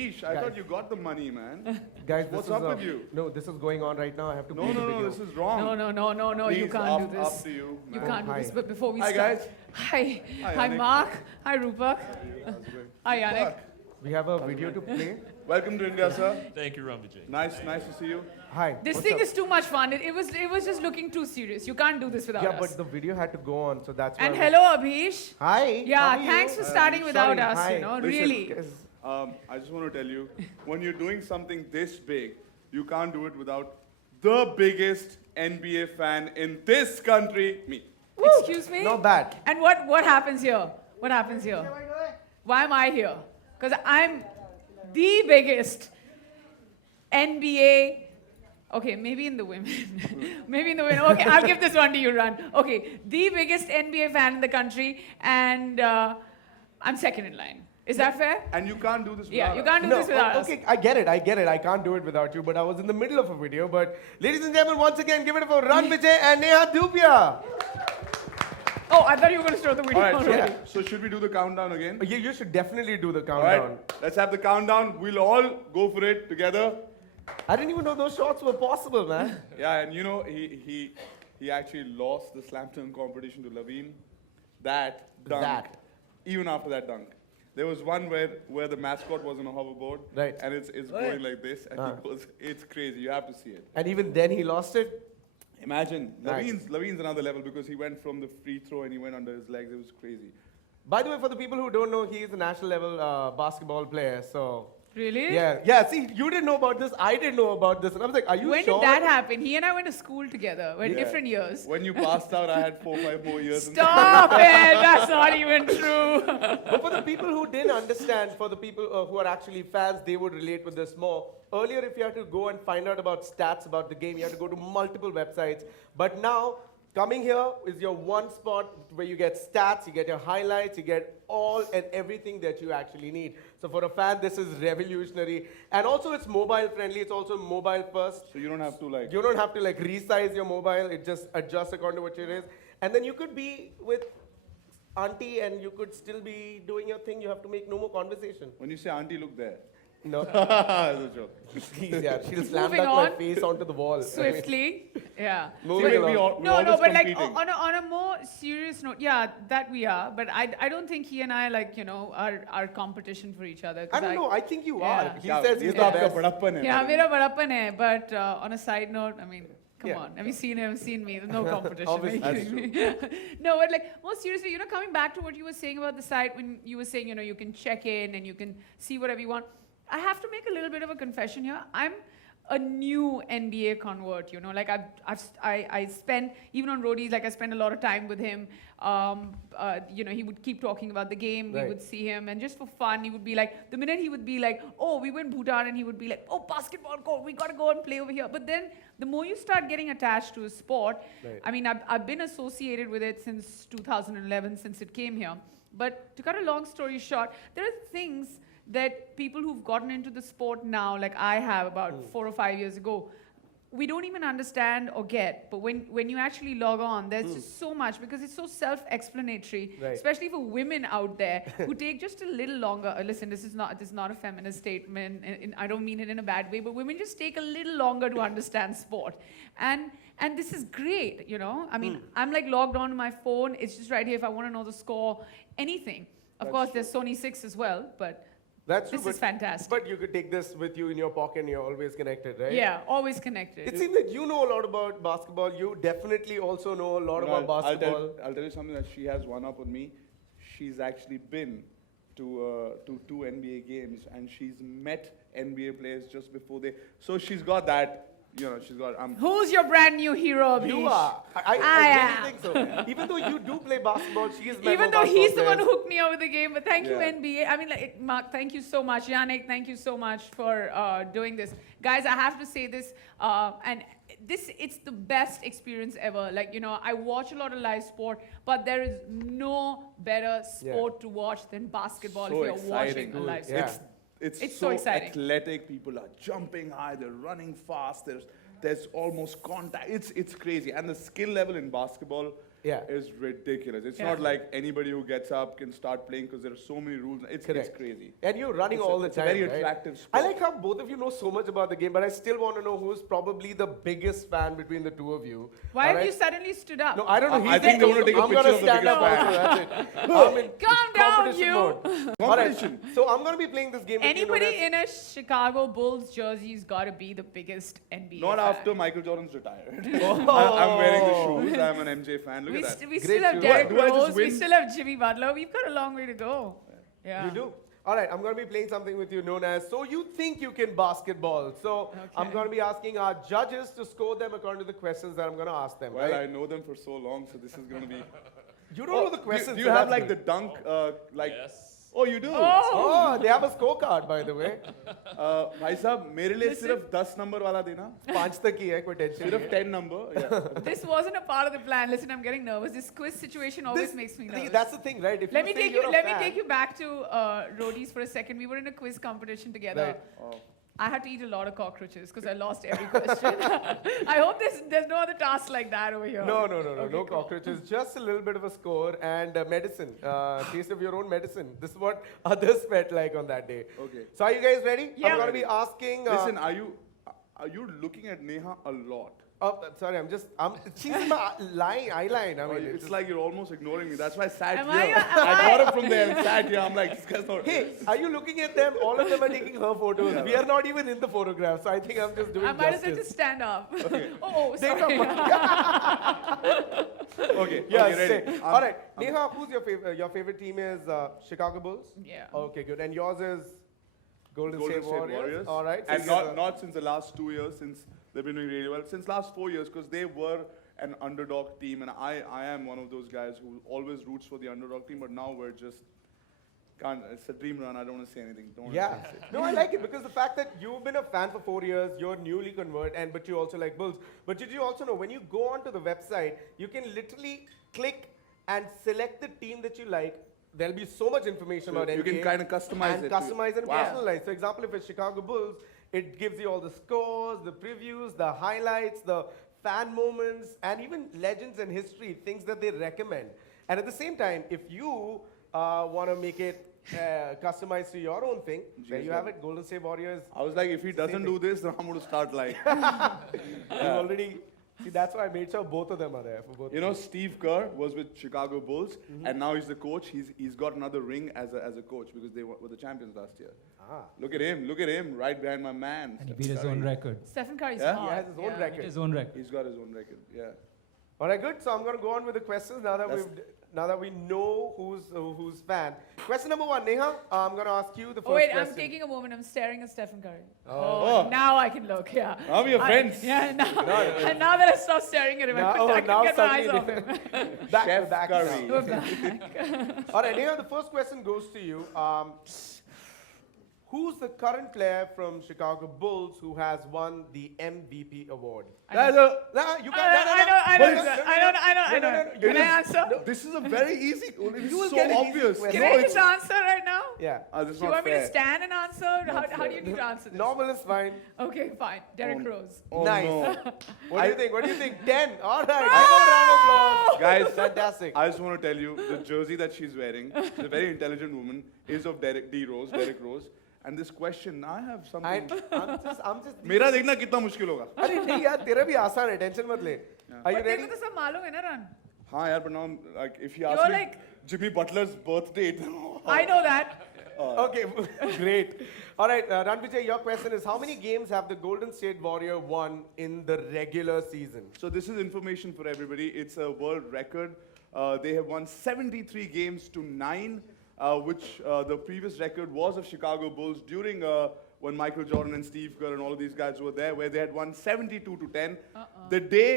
Abhish, I thought you got the money, man. Guys, What's this up is, with you? No, this is going on right now. I have to No, play no, the no, video. this is wrong. No, you Please, can't do this. Up to you, You man. can't do Hi. this. But before we Hi, start, guys. hi, Hi, hi, Yannick. Mark, hi, Rupak, hi, Yannick. Fuck. We have a video to play. Welcome to India, sir. Thank you, Ramvijay. Nice to see you. Hi. This what's thing up? is too much fun. It was just looking too serious. You can't do this without Yeah, us. but the video had to go on, so that's why. And hello, Abhish. Hi. Yeah, how are thanks you? for starting without Sorry, us. hi. You know, Listen, really. Guys, I just want to tell you, when you're doing something this big, you can't do it without the biggest NBA fan in this country, me. Excuse me. Not bad. And what happens here? What happens here? Why am I here? Because I'm the biggest NBA. Okay, maybe in the women. Maybe in the women. Okay, I'll give this one to you, Ran. Okay, the biggest NBA fan in the country, and I'm second in line. Is that fair? And you can't do this without Yeah, you us. can't do No, this without us. okay, I get it. I can't do it without you, but I was in the middle of a video. But ladies and gentlemen, once again, give it up for Ran Vijay and Neha Dupia. Oh, I thought you were going to start the video All right, so, already. so should we do the countdown again? You should definitely do the All right, countdown. let's have the countdown. We'll all go for it together. I didn't even know those shots were possible, man. Yeah, and you know, he actually lost the slam dunk competition to Laveen. That dunk, That. even after that dunk. There was one where the mascot was on a hoverboard, Right. and it's going like this, and he goes, it's crazy. You have to see it. And even then, he lost it. Imagine, Nice. Laveen's another level because he went from the free throw and he went under his legs. It was crazy. By the way, for the people who don't know, he is a national level basketball player. So Really? yeah. See, you didn't know about this. I didn't know about this, and I was like, "Are you When sure?" did that happen? He and I went to school together. We're Yeah. different years. When you passed out, I had 4-5 more years. in- Stop it! That's not even true. But for the people who didn't understand, for the people who are actually fans, they would relate with this more. Earlier, if you had to go and find out about stats about the game, you had to go to multiple websites. But now, coming here is your one spot where you get stats, you get your highlights, you get all and everything that you actually need. So for a fan, this is revolutionary. And also, it's mobile friendly. It's also mobile first. So you don't have to like. You don't have to like resize your mobile. It just adjusts according to what it is. And then you could be with auntie and you could still be doing your thing. You have to make no more conversation. When you say auntie, look there. No, That's a joke. yeah, she'll slam Moving dunk my on. face onto the wall. Swiftly. Yeah. Moving See, along. we're No, always but like competing. on a more serious note, yeah, that we are. But I don't think he and I like are competition for each other. 'cause I don't know. I think you Yeah. are. He Yeah, says ये he's तो the आपका best. बड़प्पन है, Yeah, buddy. mera badappan hai. But on a side note, I mean, come Yeah. on. Have you seen him? Seen me? There's no competition. Obviously. Are you kidding me? No, but like more seriously, coming back to what you were saying about the site when you were saying, you can check in and you can see whatever you want. I have to make a little bit of a confession here. I'm a new NBA convert, like I spent, even on roadies, like I spent a lot of time with him. He would keep talking about the game. Right. We would see him, and just for fun, he would be like, the minute he would be like, oh, we went Bhutan, and he would be like, oh, basketball court, we gotta go and play over here. But then the more you start getting attached to a sport, Right. I mean, I've been associated with it since 2011, since it came here. But to cut a long story short, there are things that people who've gotten into the sport now, like I have about 4 or 5 years ago, we don't even understand or get. But when you actually log on, there's just so much because it's so self-explanatory, Right. especially for women out there who take just a little longer. Listen, this is not a feminist statement, and I don't mean it in a bad way, but women just take a little longer to understand sport. And this is great, I mean, I'm like logged on to my phone. It's just right here if I want to know the score, anything. Of course, there's Sony 6 as well, but That's true. this is fantastic. But you could take this with you in your pocket and you're always connected, right? Yeah, always connected. It seems that you know a lot about basketball. You definitely also know a lot about basketball. I'll tell you something that she has one up on me. She's actually been to 2 NBA games and she's met NBA players just before they. So she's got that. She's got. Who's your brand new hero, Abhish? You are. I am. really think so. Even though you do play basketball, she is my Even more though he's the basketball one who players. hooked me up with the game, but thank you, Yeah. NBA. I mean, like, Mark, thank you so much. Yannick, thank you so much for doing this. Guys, I have to say this, and it's the best experience ever. Like, I watch a lot of live sport, but there is no better sport to watch than basketball So if you're exciting. watching a live Yeah. sport. It's so exciting. athletic. People are jumping high. They're running fast. There's almost contact. It's crazy. And the skill level in basketball Yeah. is ridiculous. It's Yeah. not like anybody who gets up can start playing because there are so many rules. It's Correct. crazy. And you're running It's all the it's a time. very right? attractive I sport. like how both of you know so much about the game, but I still want to know who's probably the biggest fan between the two of you. Why All have you right? suddenly stood up? No, I don't know. I He's think they there. wanna take a I'm picture gonna of the stand biggest up fan. also. That's it. I'm in Calm down, competition you. mode. All right. Competition. So I'm gonna be playing this game. with you, Anybody Nonas. in a Chicago Bulls jersey's got to be the biggest NBA Not fan. after Michael Jordan's retired. I'm wearing the shoes. I'm an MJ fan. Look We, at that. we Great still have shoes. Derrick Do I just Rose. We win? still have Jimmy Butler. We've got a long way to go. Yeah. You do. All right, I'm going to be playing something with you known as So You Think You Can Basketball. So I'm Okay. going to be asking our judges to score them according to the questions that I'm going to ask them. Well, right? I know them for so long, so this is going to be. You don't know the questions. Do you so have that's like the good. dunk, like? Yes. Oh, you do. Oh, Oh, they have a scorecard, by the way. भाई साहब मेरे लिए Listen. सिर्फ 10 number वाला देना. 5 तक ही है, कोई tension सिर्फ नहीं है. 10 number. Yeah. this wasn't a part of the plan. Listen, I'm getting nervous. This quiz situation always This- makes me see, nervous. that's the thing, right? If Let me say take you're you. a Let me fan- take you back to Roadies for a second. We were in a quiz competition together. Right. Oh. I had to eat a lot of cockroaches because I lost every question. I hope there's no other task like that over here. No, no Okay, cool. cockroaches. Just a little bit of a score and medicine. Taste of your own medicine. This is what others felt like on that day. Okay. So are you guys ready? Yeah. I'm going to be asking. Listen, are you looking at Neha a lot? Sorry, she's in my eyeline. I Or mean, it's like you're almost ignoring me. That's why I sat Am here. I- I got up from there and sat here. I'm like, this guy's not. hey, are you looking at them? All of them are taking her photos. Yeah. We are not even in the photograph, so I think I'm just doing I might as well justice. just stand up. oh, They sorry. Okay. Yeah, okay, ready. say. All right, Neha, who's your favorite? Your favorite team is Chicago Bulls. Yeah. Okay, good. And yours is Golden, Golden State Warriors. All right. And so you guys not since the last 2 years, since they've been doing really well. Since last 4 years, because they were an underdog team, and I am one of those guys who always roots for the underdog team. But now we're just can't. It's a dream run. I don't want to say anything. Don't wanna Yeah. say it. No, I like it because the fact that you've been a fan for 4 years, you're newly converted, but you also like Bulls. But did you also know when you go onto the website, you can literally click and select the team that you like. There'll be so much information So about you can NBA kinda customize and it to- customize and Wow. personalize. For example, if it's Chicago Bulls, it gives you all the scores, the previews, the highlights, the fan moments, and even legends and history, things that they recommend. And at the same time, if you want to make it customized to your own thing, there you have it, Golden State Warriors. I was like, if he doesn't do this, then I'm going to start like. You already, see, that's why I made sure both of them are there for both. You know, Steve Kerr was with Chicago Bulls, and now he's the coach. He's got another ring as a coach because they were the champions last year. Ah. Look at him, right behind my man. And he Stephen beat his Curry. own record. Stephen Curry's Yeah? hot. He has his own record. His own record. He's got his own record. Yeah. All right, good. So I'm going to go on with the questions now that we know who's fan. Question number 1, Neha. I'm going to ask you the first Oh wait, question. I'm taking a moment. I'm staring at Stephen Curry. Oh. Now I can look. Yeah. Now we are friends. Yeah. Now, and now that I stopped staring at him, Now- I now can get my eyes off suddenly him. Back to Chef back Curry. now. We're back. All right, Neha, the first question goes to you. Who's the current player from Chicago Bulls who has won the MVP award? That's a- Nah, you I can't. know. Can I answer? This is a very easy. It You is will so get an easy obvious. question. Can No, I it's just answer right now? Yeah. this is Do you not want me to fair. stand and answer? How do you need to answer this? Normal is fine. Okay, fine. Derek Rose. Oh, Nice. no. What do you think? What do you think? 10. All right. Round of applause. Guys, Fantastic. I just want to tell you, the jersey that she's wearing, she's a very intelligent woman, is of Derek Rose. And this question, I have something. I'm just. मेरा देखना कितना मुश्किल होगा. अरे नहीं यार तेरा भी आसान है टेंशन मत ले. Are you But ready? तेरे को तो सब मालूम है ना रन? हाँ यार, but now like if he You're asks me like- Jimmy Butler's birthday, then I know that. Okay, great. All right, Ranvijay, your question is: how many games have the Golden State Warrior won in the regular season? So this is information for everybody. It's a world record. They have won 73 games to 9, which the previous record was of Chicago Bulls during when Michael Jordan and Steve Kerr and all of these guys were there, where they had won 72 to 10. The day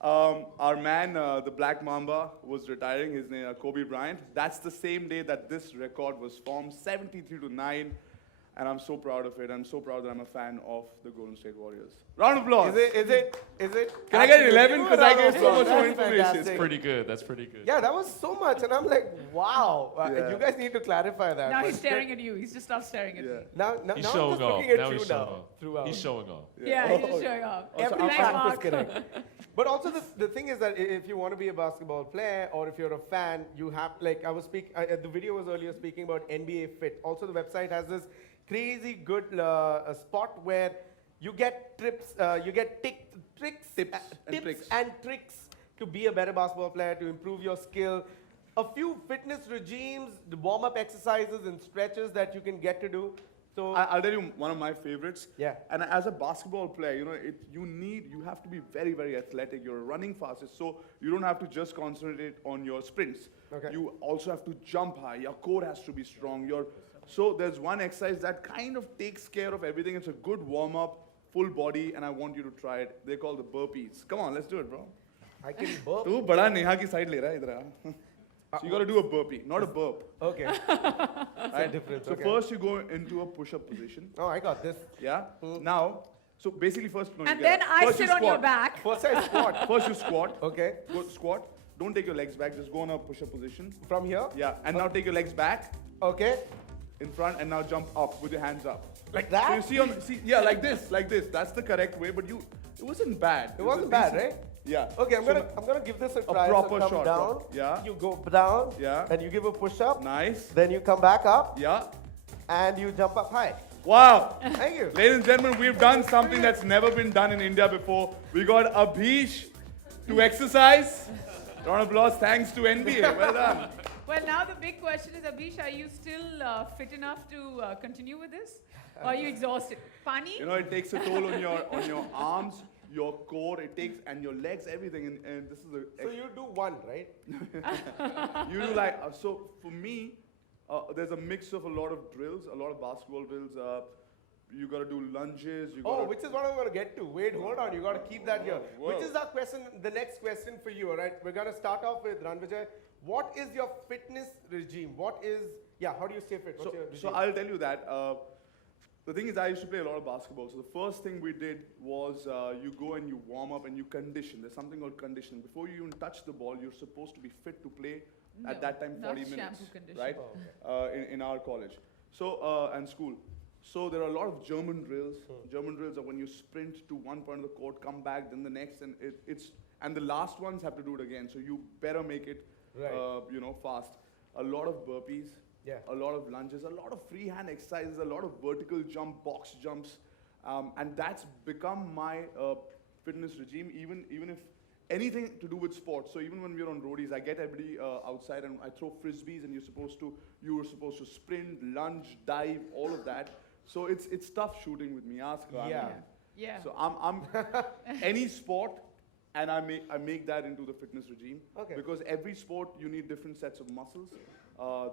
our man, the Black Mamba, was retiring, his name Kobe Bryant, that's the same day that this record was formed, 73 to 9. And I'm so proud of it. I'm so proud that I'm a fan of the Golden State Warriors. Round of applause. Is it? Can I get Absolutely. 11? Because I Round gave of so much applause. more That's information. fantastic. Pretty good. That's pretty good. Yeah, that was so much, and I'm like, wow. Yeah. You guys need to clarify that. Now but- he's staring at you. He's just stopped staring at Yeah. me. Now He's I'm just showing off. looking at Now you he's showing now. off. Throughout. He's showing off. Yeah, he's just showing off. Also, Every I'm Thanks, fact is Mark. correct. But also the thing is that if you want to be a basketball player or if you're a fan, you have, like I was the video was earlier speaking about NBA Fit. Also the website has this crazy good spot where you get tricks and tricks to be a better basketball player, to improve your skill. A few fitness regimes, the warm-up exercises and stretches that you can get to do. So I'll tell you one of my favorites. Yeah. And as a basketball player, you know, you have to be very, very athletic. You're running fastest, so you don't have to just concentrate on your sprints. Okay. You also have to jump high. Your core has to be strong. So there's one exercise that kind of takes care of everything. It's a good warm-up, full body, and I want you to try it. They're called the burpees. Come on, let's do it, bro. I can burp. तू बड़ा नेहा की side ले रहा है इधर आ. So you got to do a burpee, not a burp. Okay. Right? difference, So okay. first you go into a push-up position. Oh, I got this. Yeah. Now, so basically first. No, you And get then up. I First you sit on your squat. back. First I squat. First you squat. Okay. Go squat. Don't take your legs back. Just go in a push-up position. From here. Yeah. And now take your legs back Okay. in front, and now jump up with your hands up. Like So you that. see, yeah, like this. That's the correct way. But it wasn't bad. It was wasn't a bad, decent- right? Yeah. Okay, I'm So gonna give this a try. So proper come shot, down. yeah. You go down. Yeah. And you give a push up. Nice. Then you come back up. Yeah. And you jump up high. Wow. Thank you. Ladies and gentlemen, we've done something that's never been done in India before. We got Abhish to exercise. Round of applause. Thanks to NBA. Well done. Well, now the big question is, Abhish, are you still fit enough to continue with this? Or are you exhausted? Pani? You know, it takes a toll on your arms, your core, and your legs, everything. And this is So you do one, right? you do like so. For me, there's a mix of a lot of drills, a lot of basketball drills. You got to do lunges. You Oh, got which is what I'm gonna get to. Wait, hold on. You gotta keep that here. Whoa. Which is our question, the next question for you, all right? We're gonna start off with Ranvijay. What is your fitness regime? How do you stay fit? What's your regime? So I'll tell you that. The thing is, I used to play a lot of basketball. So the first thing we did was you go and you warm up and you condition. There's something called conditioning. Before you even touch the ball, you're supposed to be fit to play. No, at that time, 40 not minutes, shampoo condition. right? Oh, In our college, and school. So there are a lot of German drills. German drills are when you sprint to one point of the court, come back, then the next, and and the last ones have to do it again. So you better make it, Right. fast. A lot of burpees. Yeah. A lot of lunges, a lot of freehand exercises, a lot of vertical jump, box jumps, and that's become my fitness regime. Even if anything to do with sports. So even when we're on roadies, I get everybody outside and I throw frisbees, and you were supposed to sprint, lunge, dive, all of that. So it's tough shooting with me. Ask Rami. Yeah. Yeah. So I'm any sport, and I make that into the fitness regime. Okay. Because every sport you need different sets of muscles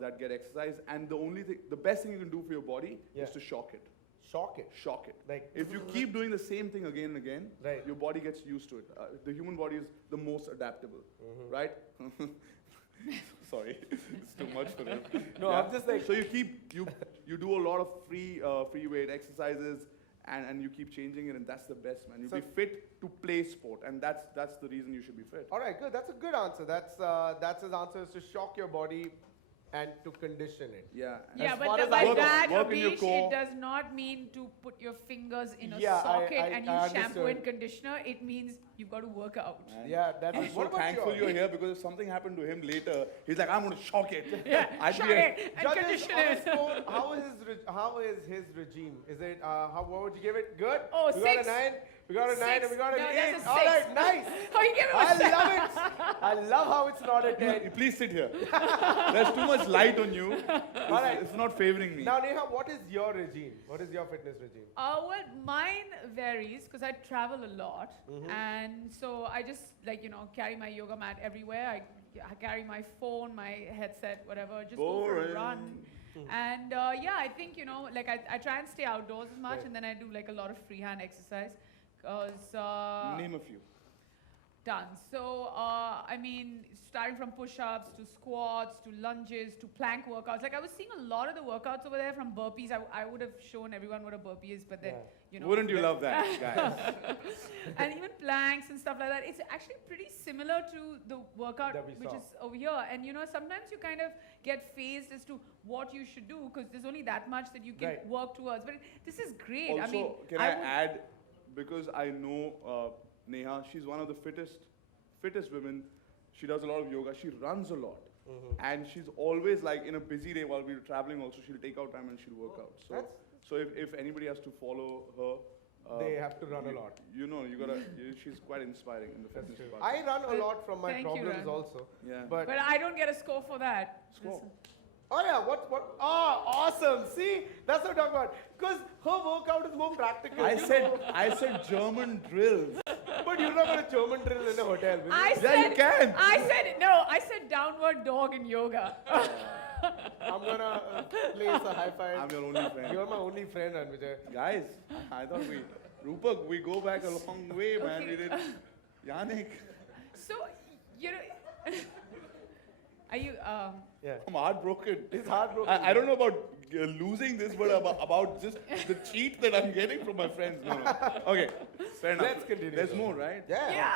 that get exercised, and the best thing you can do for your body Yeah. is to shock it. Shock it. Shock it. Like- if you keep doing the same thing again and again, Right. your body gets used to it. The human body is the most adaptable, right? Sorry, it's too much for him. No, I'm just like- So you do a lot of free weight exercises, and you keep changing it, and that's the best, man. You So- be fit to play sport, and that's the reason you should be fit. All right, good. That's a good answer. That's his answer, is to shock your body and to condition it. Yeah. Yeah, As but far as by I know. that, Work in your Abhish, core. it does not mean to put your fingers in a Yeah, socket I and use shampoo understood. and conditioner. It means you've got to work out. Yeah, that's I'm it. so What about thankful you? you're here, because if something happened to him later, he's like, I'm going to shock it. Yeah, I'd shock be a- it and Judges condition on his it. phone, how is his regime? Is it what would you give it? Good? Oh, we 6. got a 9. We got a 9 and we got an No, 8. that's a All 6. right, nice. Oh, you gave him a I 6. love it. I love how it's not a 10. Please sit here. There's too much light on you. All right. It's not favoring me. Now, Neha, what is your regime? What is your fitness regime? Well, mine varies because I travel a lot, and so I just carry my yoga mat everywhere. I carry my phone, my headset, whatever. Just go for a run. And I think I try and stay outdoors as much, Right. and then I do like a lot of freehand exercise, because Name a few. tons. So I mean, starting from push-ups to squats to lunges to plank workouts. Like I was seeing a lot of the workouts over there, from burpees. I would have shown everyone what a burpee is, but then Wouldn't you love that, guys? and even planks and stuff like that. It's actually pretty similar to the workout That we which saw. is over here. And sometimes you kind of get phased as to what you should do, because there's only that much that you can Right. work towards. But this is great. Also, I mean, can I would- add, because I know Neha. She's one of the fittest women. She does a lot of yoga. She runs a lot. And she's always like in a busy day while we're traveling also, she'll take out time and she'll work out. So, that's- so if anybody has to follow her, They have to run a lot. You know, she's quite inspiring in the That's fitness true. part. I run a lot from my Thank you, problems Ran. also. Yeah. But But I don't get a score for that. Score. oh yeah, what? Oh, awesome! See, that's what I'm talking about. Because her workout is more practical. I said German drills. but you're not going to German drill in a hotel, will you? I Yeah, you said, can. I said downward dog in yoga. I'm gonna place a high five. I'm your only friend. You're my only friend, Ranvijay. Guys, I thought Rupak, we go back a long way, man. Okay. We did. Yannick, So, you know, are you, Yeah. I'm heartbroken. It's heartbroken. I don't know about losing this, but about just the cheat that I'm getting from my friends. No. Okay, fair enough. Let's continue, There's though. more, right? Yeah. yeah,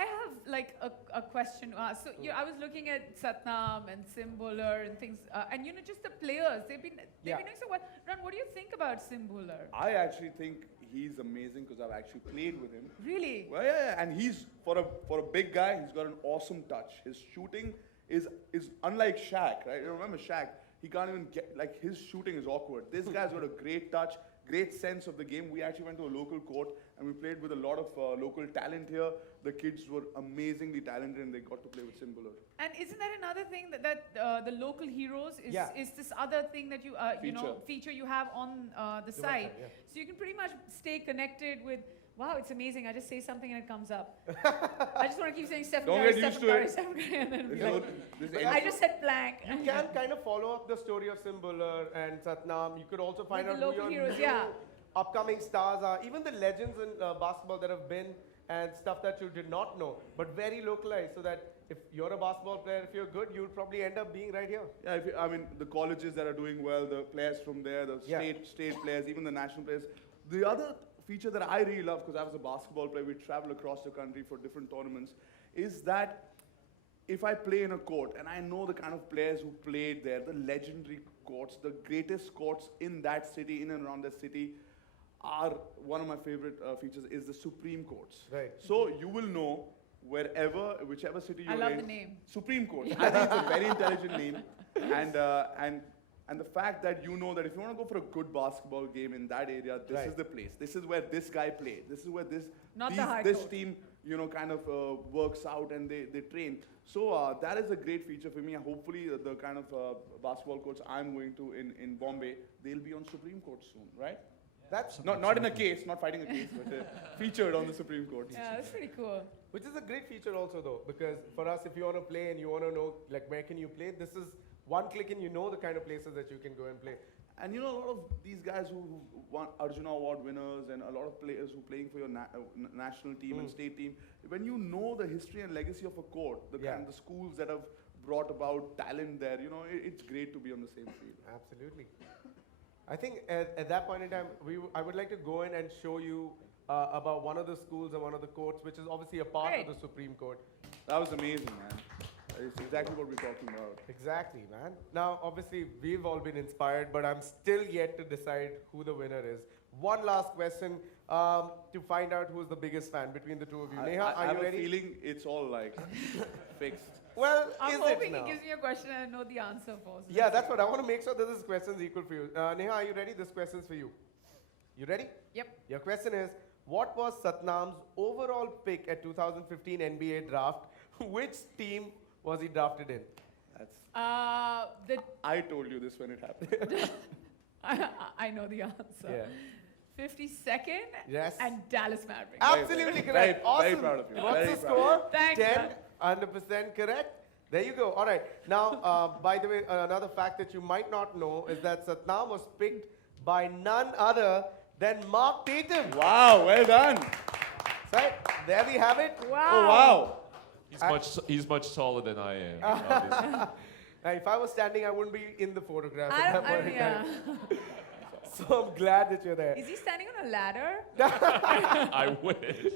I have like a question to ask. So, I was looking at Satnam and Sim Bowler and things, and just the players, they've been Yeah. doing so well. Ron, what do you think about Sim Bowler? I actually think he's amazing because I've actually played with him. Really? Well, yeah, and he's for a big guy. He's got an awesome touch. His shooting is unlike Shaq, right? You remember Shaq? He can't even get his shooting is awkward. This guy's got a great touch, great sense of the game. We actually went to a local court and we played with a lot of local talent here. The kids were amazingly talented and they got to play with Sim Bowler. And isn't that another thing that the local heroes is, Yeah. is this other thing that you feature you have on the site? website, yeah. So you can pretty much stay connected with. Wow, it's amazing. I just say something and it comes up. I just want to keep saying Stephen Don't Curry, get used Stephen to Curry, it. Stephen Curry, and then This be is like, what- this But is- I just said blank. You can kind of follow up the story of Sim Bowler and Satnam. You could also find With out the who local your heroes, new yeah. upcoming stars are. Even the legends in basketball that have been and stuff that you did not know, but very localized so that if you're a basketball player, if you're good, you'll probably end up being right here. Yeah, I mean, the colleges that are doing well, the players from there, the Yeah. state players, even the national players. The other feature that I really love, because I was a basketball player, we travel across the country for different tournaments, is that if I play in a court and I know the kind of players who played there, the legendary courts, the greatest courts in that city, in and around that city, are one of my favorite features is the Supreme Courts. Right. So you will know whichever city you're I love in. the name. Supreme Court. I think it's a very intelligent name, and the fact that you know that if you want to go for a good basketball game in that area, this Right. is the place. This is where this guy played. This is where Not the high this court. team kind of works out and they train. So that is a great feature for me. Hopefully the kind of basketball courts I'm going to in Bombay, they'll be on Supreme Court soon, right? That's Not in a case, not fighting a case, but featured on the Supreme Court. Yeah, that's pretty cool. Which is a great feature also though, because for us, if you want to play and you want to know like where can you play, this is one click and you know the kind of places that you can go and play. And a lot of these guys who won Arjuna Award winners and a lot of players who playing for your national team and state team, when you know the history and legacy of a court, the schools that have brought about talent there, it's great to be on the same field. Absolutely. I think at that point in time, I would like to go in and show you about one of the schools and one of the courts, which is obviously a part Great. of the Supreme Court. That was amazing, man. It's exactly what we're talking about. Exactly, man. Now, obviously, we've all been inspired, but I'm still yet to decide who the winner is. One last question to find out who's the biggest fan between the two of you. Neha, I are have you a ready? feeling it's all like fixed. Well, I'm is hoping it he now? gives me a question and I know the answer for. So Yeah, that's what I want to make sure that this question is equal for you. Neha, are you ready? This question's for you. You ready? Yep. Your question is, what was Satnam's overall pick at 2015 NBA draft? Which team was he drafted in? That's. The I told you this when it happened. I know the answer. Yeah. 52nd Yes. and Dallas Mavericks. Absolutely Very, correct. very Awesome. proud of you. What's Very the proud. score? Thanks, 10. man. 100% correct. There you go. All right. Now, by the way, another fact that you might not know is that Satnam was picked by none other than Mark Tatum. Wow, well done. Right? There we have it. Wow. Oh, wow. He's much taller than I am. obviously. Now, if I was standing, I wouldn't be in the photograph I at don't, that point in yeah. time. So I'm glad that you're there. Is he standing on a ladder? I wish.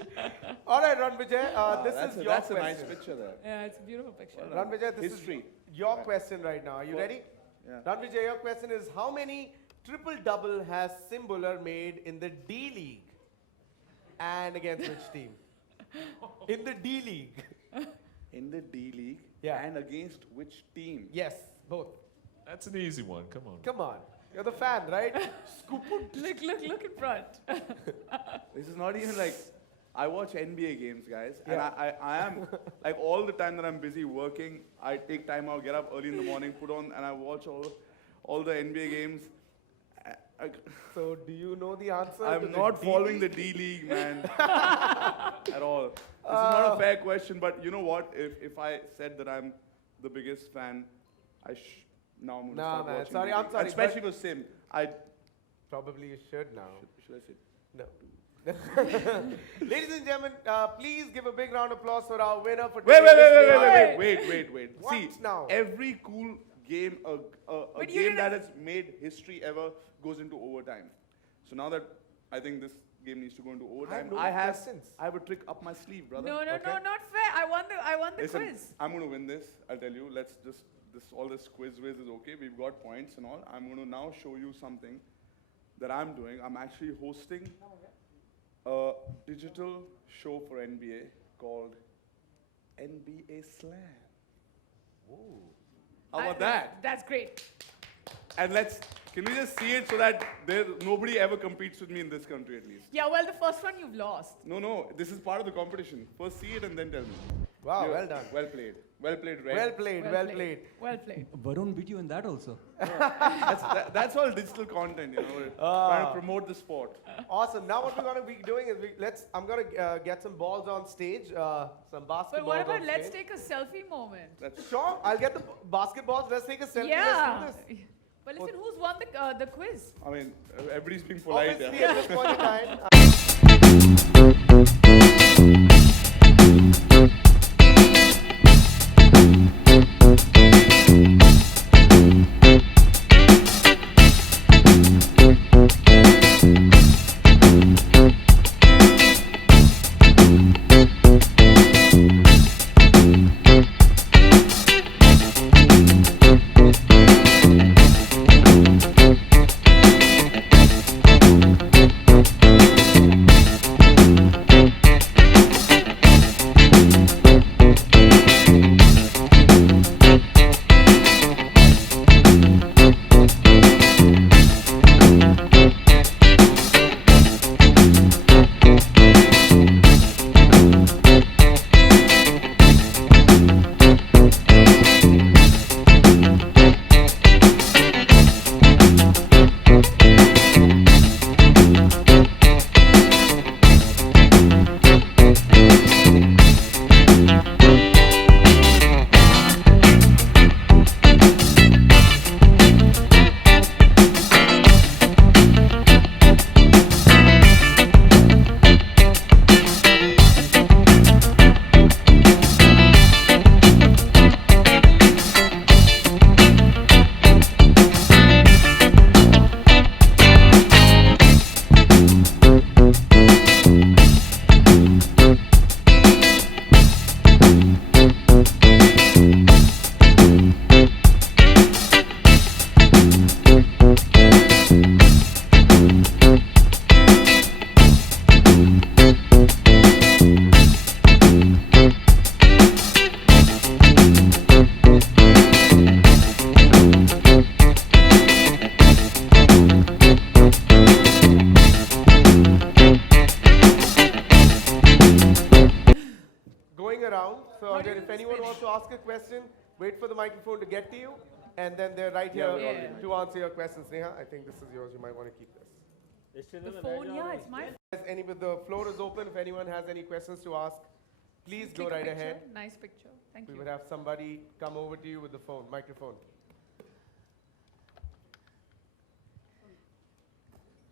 All right, Ran Vijay, this that's is a, your that's a question. nice picture there. Yeah, it's a beautiful picture. Well Ran Vijay, this History. is your question right now. Are you ready? Yeah. Ran Vijay, your question is, how many triple-double has Sim Bowler made in the D-League? And against which team? In the D League. In the D League. Yeah. And against which team? Yes, both. That's an easy one. Come on. Come on. You're the fan, right? Scoop it. Look in front. This is not even like, I watch NBA games, guys. And Yeah. I am, like all the time that I'm busy working, I take time out, get up early in the morning, put on, and I watch all the NBA games. I, So, do you know the answer? to I'm the not D following the League? D League, man. At all. This is not a fair question, but you know what? If I said that I'm the biggest fan, now I'm going to Nah, start man. watching. Sorry, the I'm league. sorry, Especially for Sim. Probably you should now. Should I say? No. Ladies and gentlemen, please give a big round of applause for our winner for Wait, today's wait. What See, now? every cool game, a But you game that didn't- has made history ever goes into overtime. So now that I think this game needs to go into overtime, no I questions. have a trick up my sleeve, brother. No, Okay. not fair. I won the Listen, quiz. I'm going to win this. I'll tell you. Let's just all this quiz whiz is okay. We've got points and all. I'm going to now show you something that I'm doing. I'm actually hosting a digital show for NBA called NBA Slam. How about that? That's great. And can we just see it so that nobody ever competes with me in this country at least? Yeah, well, the first one you've lost. No, this is part of the competition. First see it and then tell me. Wow, Yeah, well done. Well played. Well played, Red. Well played, well played. Well played. Varun beat you in that also. That's all digital content, you know. Trying to promote the sport. Awesome. Now what we're going to be doing is I'm going to get some balls on stage, some basketballs But what about on let's stage. take a selfie moment? Sure, I'll get the basketballs. Let's take a selfie. Yeah. Let's do this. But listen, who's won the quiz? I mean, everybody's being polite. Obviously, Yeah. at this point in time, going around. So How do again, you if do this anyone finish? wants to ask a question, wait for the microphone to get to you, and then they're right here we're already to answer your questions. Neha, I think this is yours. You might want to keep this. The phone, yeah, it's my phone. The floor is open. If anyone has any questions to ask, please go Take a right picture. ahead. Nice picture. Thank We you. would have somebody come over to you with the phone, microphone.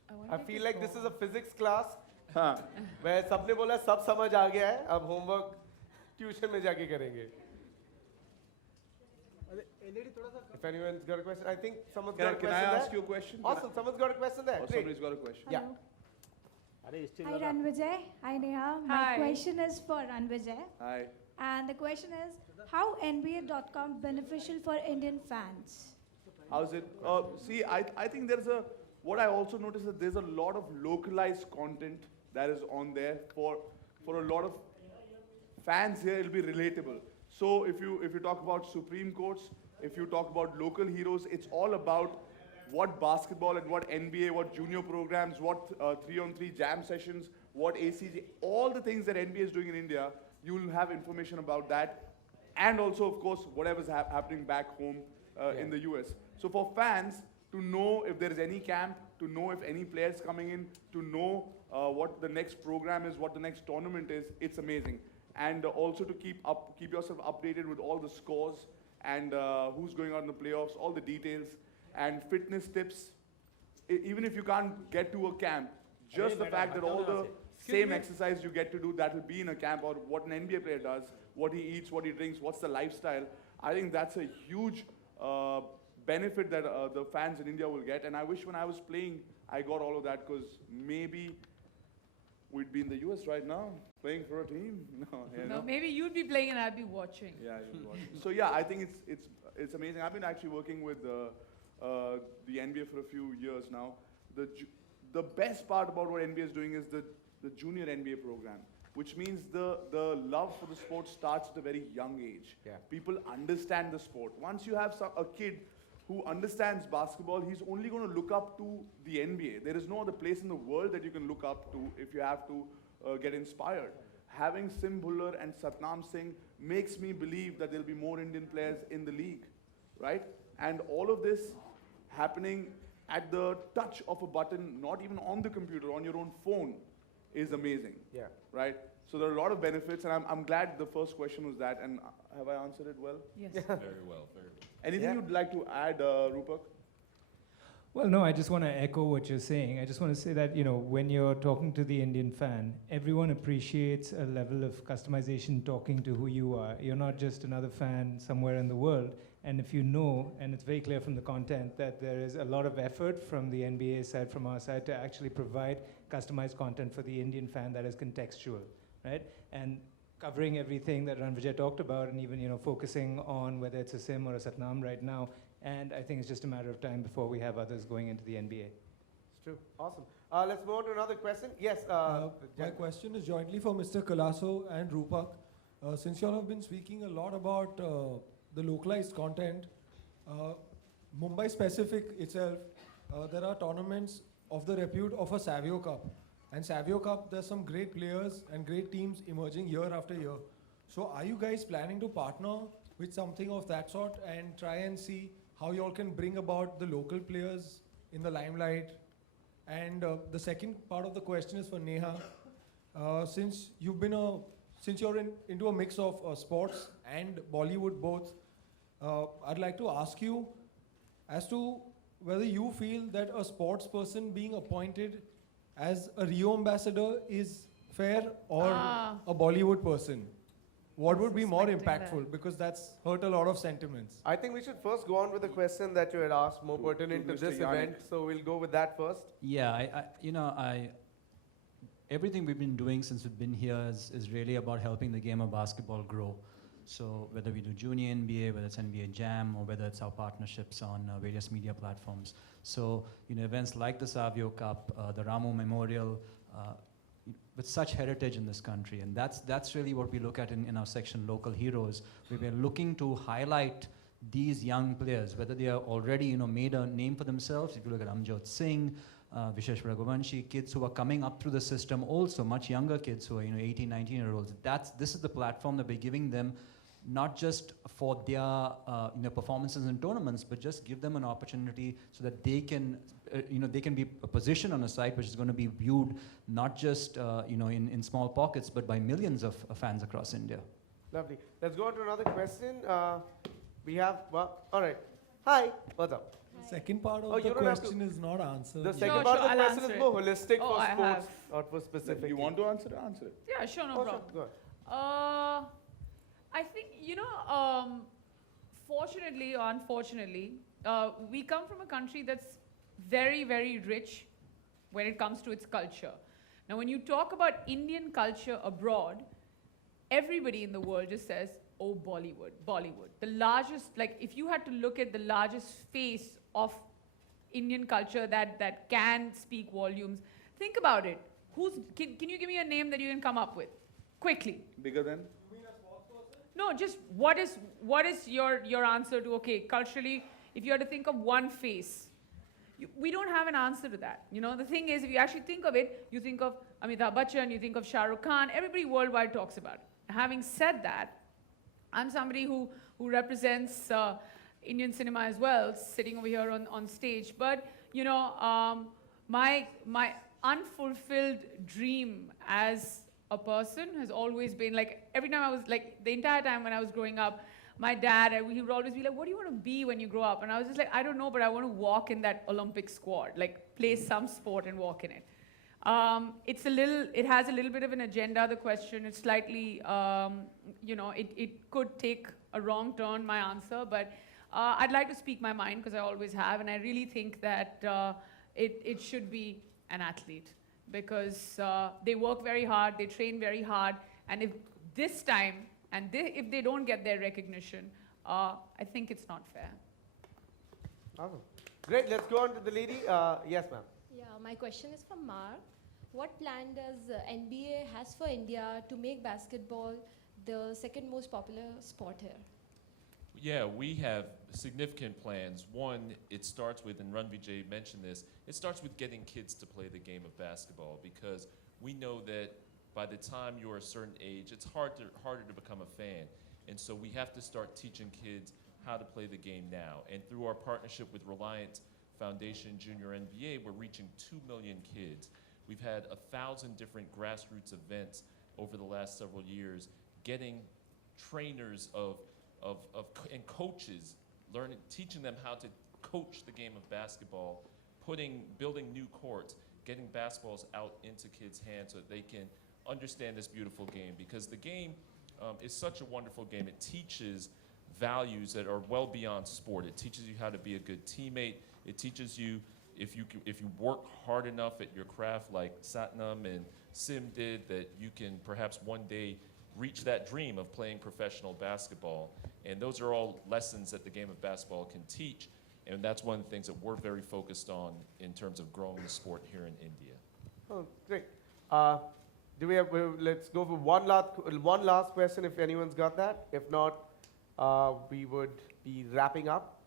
wanna I take feel this like this is phone. a physics class हाँ. where सबने बोला सब समझ आ गया है, अब homework tuition में जाके करेंगे. If anyone's got a question, I think someone's got a Can question I there. ask you a question? Awesome, someone's got a question there. Or Great. somebody's got a question. Yeah. Hi Ranvijay. Hi Neha. My Hi. question is for Ranvijay. Hi. And the question is, how NBA.com beneficial for Indian fans? How's it? See, I think what I also noticed that there's a lot of localized content that is on there for a lot of fans here. It'll be relatable. So if you talk about Supreme Courts, if you talk about local heroes, it's all about what basketball and what NBA, what junior programs, what 3-on-3 jam sessions, what ACG, all the things that NBA is doing in India, you will have information about that. And also, of course, whatever's happening back home in the US. So for fans to know if there is any camp, to know if any players coming in, to know what the next program is, what the next tournament is, it's amazing. And also to keep yourself updated with all the scores and who's going on in the playoffs, all the details and fitness tips. Even if you can't get to a camp, just the fact that all the same exercise you get to do that will be in a camp, or what an NBA player does, what he eats, what he drinks, what's the lifestyle. I think that's a huge benefit that the fans in India will get. And I wish when I was playing, I got all of that, because maybe we'd be in the US right now playing for a team. No, you No, know? maybe you'd be playing and I'd be watching. Yeah, you'd watch. So yeah, I think it's amazing. I've been actually working with the NBA for a few years now. The best part about what NBA is doing is the junior NBA program, which means the love for the sport starts at a very young age. Yeah. People understand the sport. Once you have a kid who understands basketball, he's only going to look up to the NBA. There is no other place in the world that you can look up to if you have to get inspired. Having Sim Bhullar and Satnam Singh makes me believe that there'll be more Indian players in the league, right? And all of this happening at the touch of a button, not even on the computer, on your own phone, is amazing. Yeah. Right? So there are a lot of benefits, and I'm glad the first question was that, and have I answered it well? Yes. Very well, very well. Anything Yeah. you'd like to add, Rupak? Well, no, I just want to echo what you're saying. I just want to say that, when you're talking to the Indian fan, everyone appreciates a level of customization talking to who you are. You're not just another fan somewhere in the world. And if you know, and it's very clear from the content, that there is a lot of effort from the NBA side, from our side, to actually provide customized content for the Indian fan that is contextual, right? And covering everything that Ranvijay talked about, and even, focusing on whether it's a Sim or a Satnam right now. And I think it's just a matter of time before we have others going into the NBA. It's true. Awesome. Let's move on to another question. Yes. My question is jointly for Mr. Kalaso and Rupak. Since you all have been speaking a lot about the localized content, Mumbai specific itself, there are tournaments of the repute of a Savio Cup. And Savio Cup, there's some great players and great teams emerging year after year. So are you guys planning to partner with something of that sort and try and see how you all can bring about the local players in the limelight? And the second part of the question is for Neha. Since you're into a mix of sports and Bollywood both, I'd like to ask you as to whether you feel that a sports person being appointed as a Rio ambassador is fair, or a Bollywood person. What would be more Suspecting impactful? Because that's hurt a lot of sentiments. I think we should first go on with the question that you had asked, more pertinent to Mr. this Yannick. event. So we'll go with that first. Yeah, everything we've been doing since we've been here is really about helping the game of basketball grow. So whether we do junior NBA, whether it's NBA Jam, or whether it's our partnerships on various media platforms. So, events like the Savio Cup, the Ramu Memorial, with such heritage in this country. And that's really what we look at in our section, Local Heroes. We're looking to highlight these young players, whether they are already made a name for themselves. If you look at Amjot Singh, Vishesh Raghuvanshi, kids who are coming up through the system, also much younger kids who are 18, 19-year-olds. This is the platform that we're giving them, not just for their performances in tournaments, but just give them an opportunity so that they can be positioned on a site which is going to be viewed not just in small pockets, but by millions of fans across India. Lovely. Let's go on to another question. All right. Hi, what's up? The second part Oh, of you the don't have to- question is not answered. The yet. second Sure, part sure, of the I'll question answer is it. more holistic Oh, for I sports, have. not for specific. You want to answer it? Answer it. Yeah, sure, no Oh, problem. sure. Go ahead. I think, fortunately or unfortunately, we come from a country that's very, very rich when it comes to its culture. Now, when you talk about Indian culture abroad, everybody in the world just says, oh, Bollywood, Bollywood. The largest, if you had to look at the largest face of Indian culture that can speak volumes, think about it. Can you give me a name that you can come up with? Quickly. Bigger than? No, just what is your answer to, okay, culturally, if you had to think of one face, we don't have an answer to that. You know, the thing is, if you actually think of it, you think of Amitabh Bachchan, you think of Shah Rukh Khan, everybody worldwide talks about it. Having said that, I'm somebody who represents Indian cinema as well, sitting over here on stage. But, you know, my unfulfilled dream as a person has always been, like, every time I was, like, the entire time when I was growing up, my dad, he would always be like, what do you want to be when you grow up? And I was just like, I don't know, but I want to walk in that Olympic squad, like play some sport and walk in it. It has a little bit of an agenda, the question. It's slightly, you know, it could take a wrong turn, my answer, but I'd like to speak my mind because I always have, and I really think that it should be an athlete because they work very hard, they train very hard, and if this time, if they don't get their recognition, I think it's not fair. Awesome. Great, let's go on to the lady. Yes, ma'am. Yeah, my question is for Mark. What plan does NBA has for India to make basketball the second most popular sport here? Yeah, we have significant plans. One, it starts with, and Ranvijay mentioned this, it starts with getting kids to play the game of basketball because we know that by the time you're a certain age, it's harder to become a fan. And so we have to start teaching kids how to play the game now. And through our partnership with Reliant Foundation Junior NBA, we're reaching 2 million kids. We've had 1,000 different grassroots events over the last several years, getting trainers and coaches, teaching them how to coach the game of basketball, building new courts, getting basketballs out into kids' hands so that they can understand this beautiful game. Because the game is such a wonderful game. It teaches values that are well beyond sport. It teaches you how to be a good teammate. It teaches you if you work hard enough at your craft like Satnam and Sim did, that you can perhaps one day reach that dream of playing professional basketball. And those are all lessons that the game of basketball can teach. And that's one of the things that we're very focused on in terms of growing the sport here in India. Oh, great. Let's go for one last question if anyone's got that. If not, we would be wrapping up.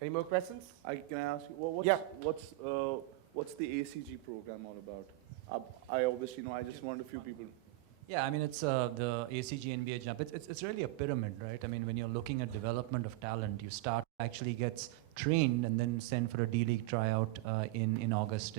Any more questions? Can I ask you, what's the ACG program all about? I obviously know, I just want a few people. Yeah, I mean, it's the ACG NBA jump. It's really a pyramid, right? I mean, when you're looking at development of talent, you start actually gets trained and then sent for a D-League tryout in August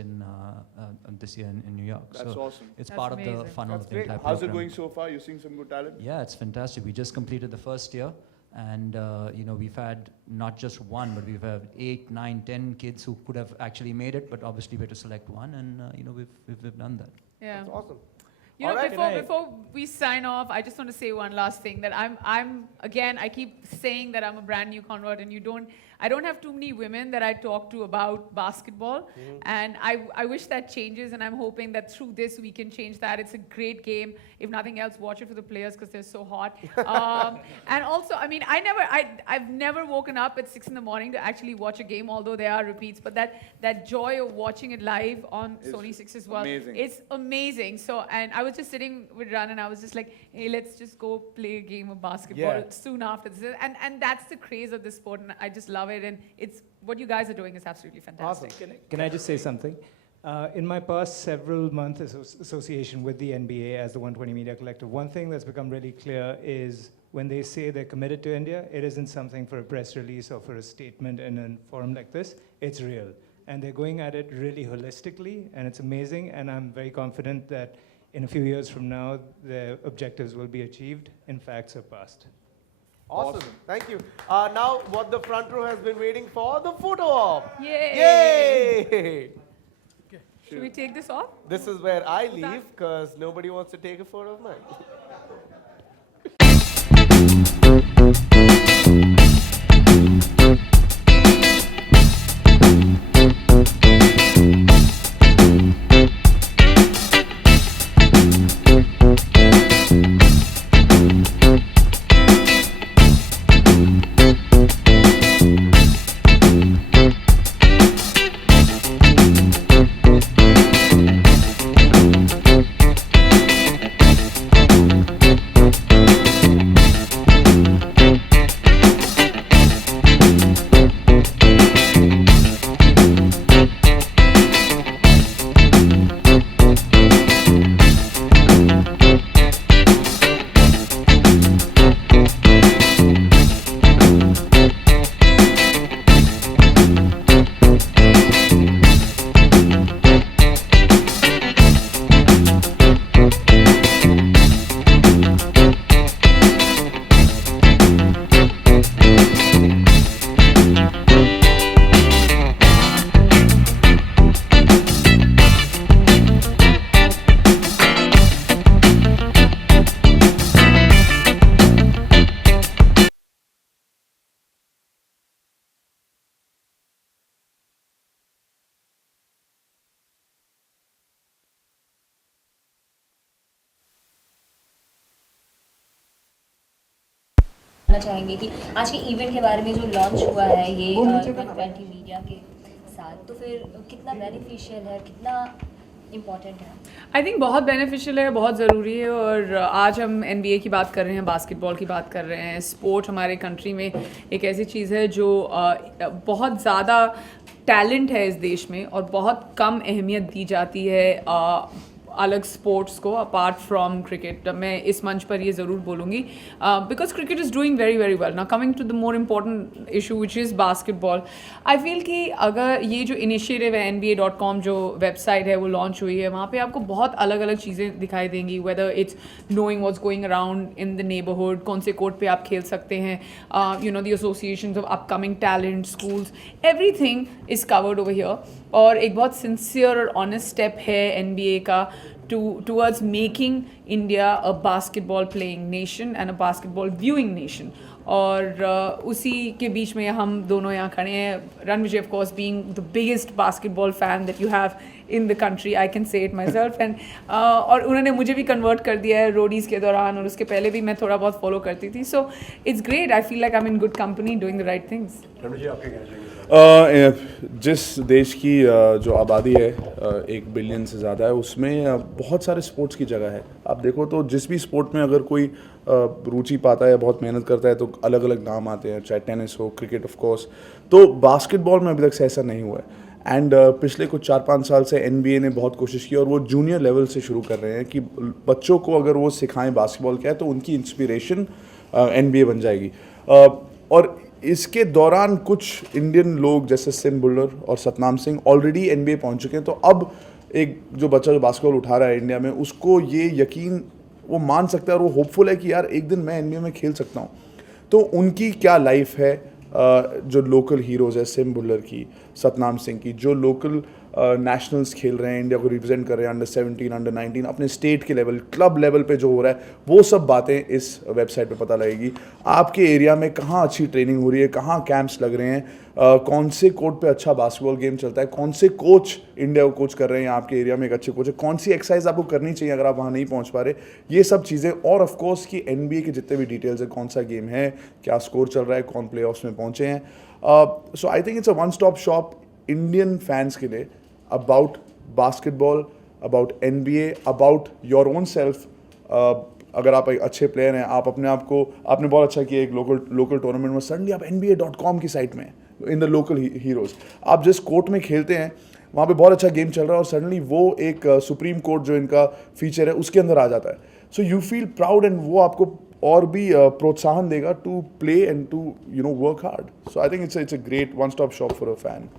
this year in New York. That's awesome. It's That's part of the amazing. funnel That's of the great. entire How's program. it going so far? You're seeing some good talent? Yeah, it's fantastic. We just completed the first year, and you know, we've had not just one, but we've had 8, 9, 10 kids who could have actually made it, but obviously we had to select one, and you know, we've done that. Yeah. That's awesome. You know, All right. before we sign off, I just want to say one last thing, that I'm again, I keep saying that I'm a brand new convert, and I don't have too many women that I talk to about basketball, and I wish that changes, and I'm hoping that through this we can change that. It's a great game. If nothing else, watch it for the players because they're so hot. And also, I mean, I've never woken up at 6 in the morning to actually watch a game, although there are repeats, but that joy of watching it live on Sony 6 as well, amazing. it's amazing. So, and I was just sitting with Ran, and I was just like, hey, let's just go play a game of basketball soon after this. And that's the craze of this sport, and I just love it. And it's what you guys are doing is absolutely fantastic. Awesome. Can I just say something? In my past several month association with the NBA as the 120 Media Collective, one thing that's become really clear is when they say they're committed to India, it isn't something for a press release or for a statement in a forum like this. It's real. And they're going at it really holistically, and it's amazing. And I'm very confident that in a few years from now, their objectives will be achieved, in fact, surpassed. Awesome. Thank you. Now, what the front row has been waiting for, the photo op. Yay! Yay! Should we take this off? This is where I leave because nobody wants to take a photo of mine. जानना चाहेंगे कि आज के event के बारे में जो launch हुआ है ये 20 मीडिया के साथ, तो फिर कितना बेनिफिशियल है, कितना इम्पोर्टेंट है? आई थिंक बहुत बेनिफिशियल है, बहुत ज़रूरी है। और आज हम NBA की बात कर रहे हैं, बास्केटबॉल की बात कर रहे हैं। स्पोर्ट हमारे कंट्री में एक ऐसी चीज़ है जो बहुत ज़्यादा टैलेंट है इस देश में और बहुत कम अहमियत दी जाती है अलग स्पोर्ट्स को अपार्ट फ्रॉम क्रिकेट। मैं इस मंच पर ये ज़रूर बोलूँगी because cricket is doing very very well. Now coming to the more important issue which is basketball, I feel कि अगर ये जो इनिशिएटिव है NBA.com जो वेबसाइट है वो लॉन्च हुई है, वहाँ पे आपको बहुत अलग अलग चीज़ें दिखाई देंगी, whether it's knowing what's going around in the neighbourhood, कौन से कोर्ट पे आप खेल सकते हैं, you know the associations of upcoming talent, schools, everything is covered over here. और एक बहुत सिंसियर और ऑनेस्ट स्टेप है NBA का towards making India a basketball playing nation and a basketball viewing nation. और उसी के बीच में हम दोनों यहाँ खड़े हैं। Ranvijay of course being the biggest basketball fan that you have in the country, I can say it myself, and और उन्होंने मुझे भी कन्वर्ट कर दिया है रोडीज़ के दौरान, और उसके पहले भी मैं थोड़ा बहुत फॉलो करती थी। So it's great, I feel like I'm in good company doing the right things. Ranvijay, आपके क्या चाहिए? जिस देश की जो आबादी है 1 बिलियन से ज़्यादा है, उसमें बहुत सारे स्पोर्ट्स की जगह है। आप देखो तो जिस भी स्पोर्ट में अगर कोई रुचि पाता है, बहुत मेहनत करता है, तो अलग अलग नाम आते हैं, चाहे टेनिस हो, क्रिकेट ऑफ कोर्स। तो बास्केटबॉल में अभी तक से ऐसा नहीं हुआ है। एंड पिछले कुछ 4-5 साल से NBA ने बहुत कोशिश की और वो जूनियर लेवल से शुरू कर रहे हैं कि बच्चों को अगर वो सिखाएं बास्केटबॉल क्या है तो उनकी इंस्पिरेशन NBA बन जाएगी। और इसके दौरान कुछ इंडियन लोग जैसे सिम बुल्लर और सतनाम सिंह ऑलरेडी NBA पहुंच चुके हैं। तो अब एक जो बच्चा जो बास्केटबॉल उठा रहा है इंडिया में, उसको ये यकीन वो मान सकता है और वो होपफुल है कि यार एक दिन मैं NBA में खेल सकता हूँ। तो उनकी क्या लाइफ है, जो लोकल हीरोज़ है सिम बुल्लर की, सतनाम सिंह की, जो लोकल नेशनल्स खेल रहे हैं, इंडिया को रिप्रेजेंट कर रहे हैं, अंडर 17, अंडर 19, अपने स्टेट के लेवल, क्लब लेवल पे जो हो रहा है, वो सब बातें इस वेबसाइट पे पता लगेगी। आपके एरिया में कहाँ अच्छी ट्रेनिंग हो रही है, कहाँ कैंप्स लग रहे हैं, कौन से कोर्ट पे अच्छा बास्केटबॉल गेम चलता है, कौन से कोच इंडिया को कोच कर रहे हैं, आपके एरिया में एक अच्छे कोच है, कौन सी एक्सरसाइज आपको करनी चाहिए अगर आप वहाँ नहीं पहुँच पा रहे, ये सब चीज़ें। और ऑफ कोर्स कि NBA के जितने भी डिटेल्स है, कौन सा गेम है, क्या स्कोर चल रहा है, कौन प्ले ऑफ्स में पहुँचे हैं। So I think it's a one stop shop Indian fans के लिए about basketball, about NBA, about your own self. अगर आप एक अच्छे प्लेयर हैं, आप अपने आप को, आपने बहुत अच्छा किया एक लोकल टूर्नामेंट में, सडनली आप NBA.com की साइट में इन द लोकल हीरोज़, आप जिस कोर्ट में खेलते हैं वहाँ पे बहुत अच्छा गेम चल रहा है और सडनली वो एक सुप्रीम कोर्ट जो इनका फीचर है उसके अंदर आ जाता है। So you feel proud and वो आपको और भी प्रोत्साहन देगा to play and to work hard. So I think it's a great one stop shop for a fan.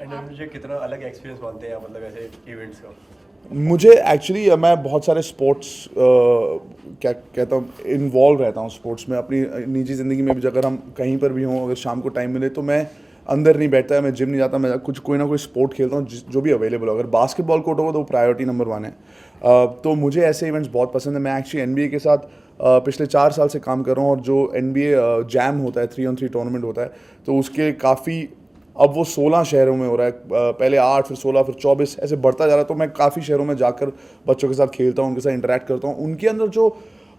And मुझे कितना अलग एक्सपीरियंस मानते हैं मतलब ऐसे इवेंट्स का? मुझे एक्चुअली मैं बहुत सारे स्पोर्ट्स क्या कहता हूँ इन्वॉल्व रहता हूँ स्पोर्ट्स में। अपनी निजी ज़िंदगी में भी अगर हम कहीं पर भी हों, अगर शाम को टाइम मिले तो मैं अंदर नहीं बैठता है, मैं जिम नहीं जाता, मैं कोई ना कोई स्पोर्ट खेलता हूँ जो भी अवेलेबल हो। अगर बास्केटबॉल कोर्ट होगा तो प्रायोरिटी नंबर 1 है। तो मुझे ऐसे इवेंट्स बहुत पसंद है। मैं एक्चुअली NBA के साथ पिछले 4 साल से काम कर रहा हूँ और जो NBA जैम होता है, 3-on-3 टूर्नामेंट होता है, तो उसके काफ़ी अब वो 16 शहरों में हो रहा है। पहले 8, फिर 16, फिर 24 ऐसे बढ़ता जा रहा है। तो मैं काफ़ी शहरों में जाकर बच्चों के साथ खेलता हूँ, उनके साथ इंटरेक्ट करता हूँ। उनके अंदर जो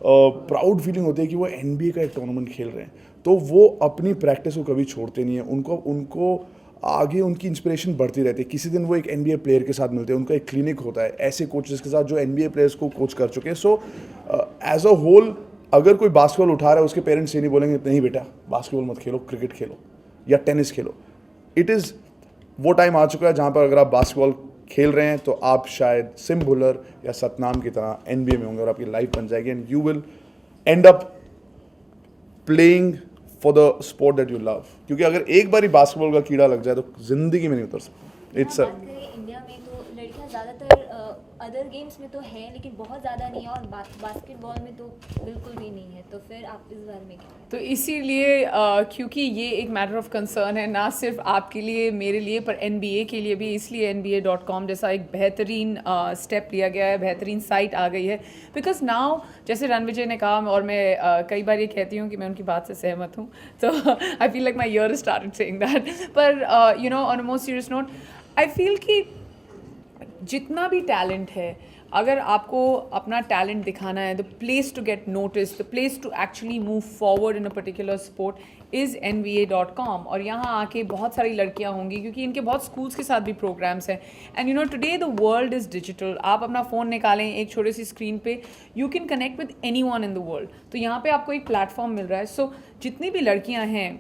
प्राउड फीलिंग होती है कि वो NBA का एक टूर्नामेंट खेल रहे हैं, तो वो अपनी प्रैक्टिस को कभी छोड़ते नहीं हैं। उनको आगे उनकी इंस्पिरेशन बढ़ती रहती है। किसी दिन वो एक NBA प्लेयर के साथ मिलते हैं, उनका एक क्लिनिक होता है ऐसे कोचेस के साथ जो NBA प्लेयर्स को कोच कर चुके हैं। सो एज अ होल अगर कोई बास्केटबॉल उठा रहा है, उसके पेरेंट्स ये नहीं बोलेंगे नहीं बेटा बास्केटबॉल मत खेलो, क्रिकेट खेलो या टेनिस खेलो। इट इज़ वो टाइम आ चुका है जहाँ पर अगर आप बास्केटबॉल खेल रहे हैं तो आप शायद सिम बुल्लर या सतनाम की तरह NBA में होंगे और आपकी लाइफ बन जाएगी and you will and up playing for the sport that you love. क्योंकि अगर एक बार ही बास्केटबॉल का कीड़ा लग जाए तो ज़िंदगी में नहीं उतर सकता। इट्स बात करें इंडिया में तो लड़कियां ज़्यादातर अदर गेम्स में तो है लेकिन बहुत ज़्यादा नहीं है, और बास्केटबॉल में तो बिल्कुल भी नहीं है। तो फिर आप इस बारे में क्या? तो इसीलिए क्योंकि ये एक मैटर ऑफ कंसर्न है ना सिर्फ आपके लिए, मेरे लिए, पर NBA के लिए भी, इसलिए NBA.com जैसा एक बेहतरीन स्टेप लिया गया है, बेहतरीन साइट आ गई है। बिकॉज नाउ जैसे रणविजय ने कहा और मैं कई बार ये कहती हूँ कि मैं उनकी बात से सहमत हूँ, तो I feel like my year started saying that. पर you know on a most serious note I feel कि जितना भी टैलेंट है अगर आपको अपना टैलेंट दिखाना है, the place to get notice, the place to actually move forward in a particular sport is nba.com. और यहाँ आके बहुत सारी लड़कियाँ होंगी क्योंकि इनके बहुत स्कूल्स के साथ भी प्रोग्राम्स हैं. And you know today the world is digital. आप अपना फ़ोन निकालें एक छोटी सी स्क्रीन पे, you can connect with anyone in the world. तो यहाँ पे आपको एक प्लेटफॉर्म मिल रहा है. सो जितनी भी लड़कियाँ हैं,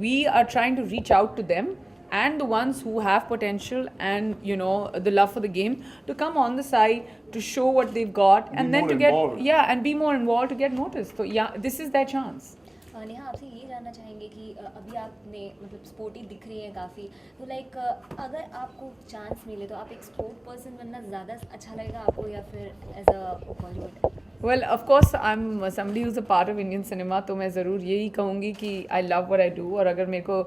we are trying to reach out to them and the ones who have potential and you know the love for the game to come on the side to show what they've got and then more to get involved. and be more involved to get noticed. So yeah, this is their chance. Neha आपसे ये जानना चाहेंगे कि अभी आपने मतलब sporty दिख रही है काफ़ी, तो लाइक अगर आपको चांस मिले तो आप एक स्पोर्ट पर्सन बनना ज़्यादा अच्छा लगेगा आपको या फिर as a Bollywood? Well, of course, I'm somebody who's a part of Indian cinema, तो मैं ज़रूर यही कहूँगी कि I love what I do. और अगर मेरे को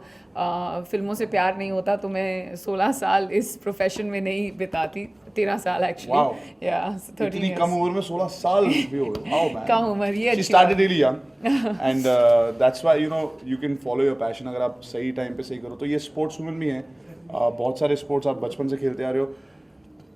फिल्मों से प्यार नहीं होता तो मैं 16 साल इस प्रोफेशन में नहीं बिताती. 13 साल एक्चुअली. Wow. Yeah, 13 इतनी years. कम उम्र में 16 साल भी हो गए. Wow, man. कम उम्र, ये She अच्छी started बात है. really young, and that's why you can follow your passion. अगर आप सही टाइम पे सही करो तो ये स्पोर्ट्स वुमेन भी हैं. बहुत सारे स्पोर्ट्स आप बचपन से खेलते आ रहे हो.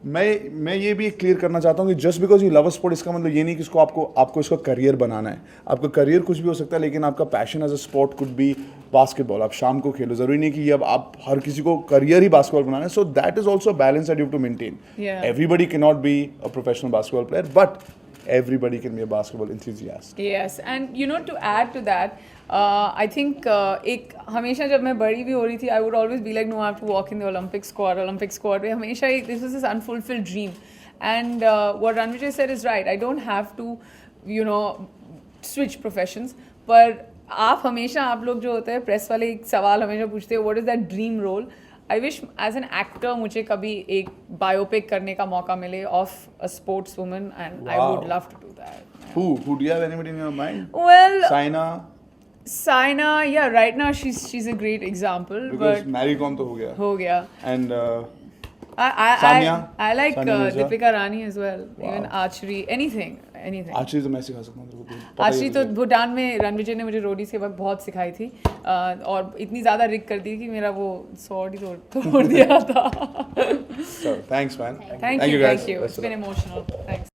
मैं ये भी क्लियर करना चाहता हूँ कि just because you love a sport इसका मतलब ये नहीं कि इसको आपको इसको करियर बनाना है. आपका करियर कुछ भी हो सकता है, लेकिन आपका passion as a sport could be basketball. आप शाम को खेलो, जरूरी नहीं कि ये अब आप हर किसी को करियर ही बास्केटबॉल बनाना है. So that is also balance that you have to maintain. Yeah. Everybody can not be a professional basketball player, but everybody can be a basketball enthusiast. Yes, and you know to add to that, I think एक हमेशा जब मैं बड़ी भी हो रही थी, I would always be like, no, I have to walk in the Olympic squad. पे हमेशा एक this was this unfulfilled dream, and what Ranvijay said is right. I don't have to, you know, switch professions, पर आप हमेशा आप लोग जो होते हैं प्रेस वाले एक सवाल हमेशा पूछते हैं, what is that dream role? I wish as an actor मुझे कभी एक बायोपिक करने का मौका मिले of a sports woman and I would love to do that. Who do you have anybody in your mind? Well, Saina, yeah, right now she's a great example, because but Mary Kom तो हो गया. and And I like Sania Mirza. Deepika Rani as well. Wow. Even archery, anything. Archery तो मैं सिखा सकता हूँ तेरे को. पता ही आर्चरी है तो तुझे. भूटान में रणविजय ने मुझे रोडीज के वक्त बहुत सिखाई थी, और इतनी ज़्यादा रिक कर दी कि मेरा वो स्वॉर्ड ही तोड़ दिया था. So, thanks man. Thank you. guys. It's been emotional. Thanks.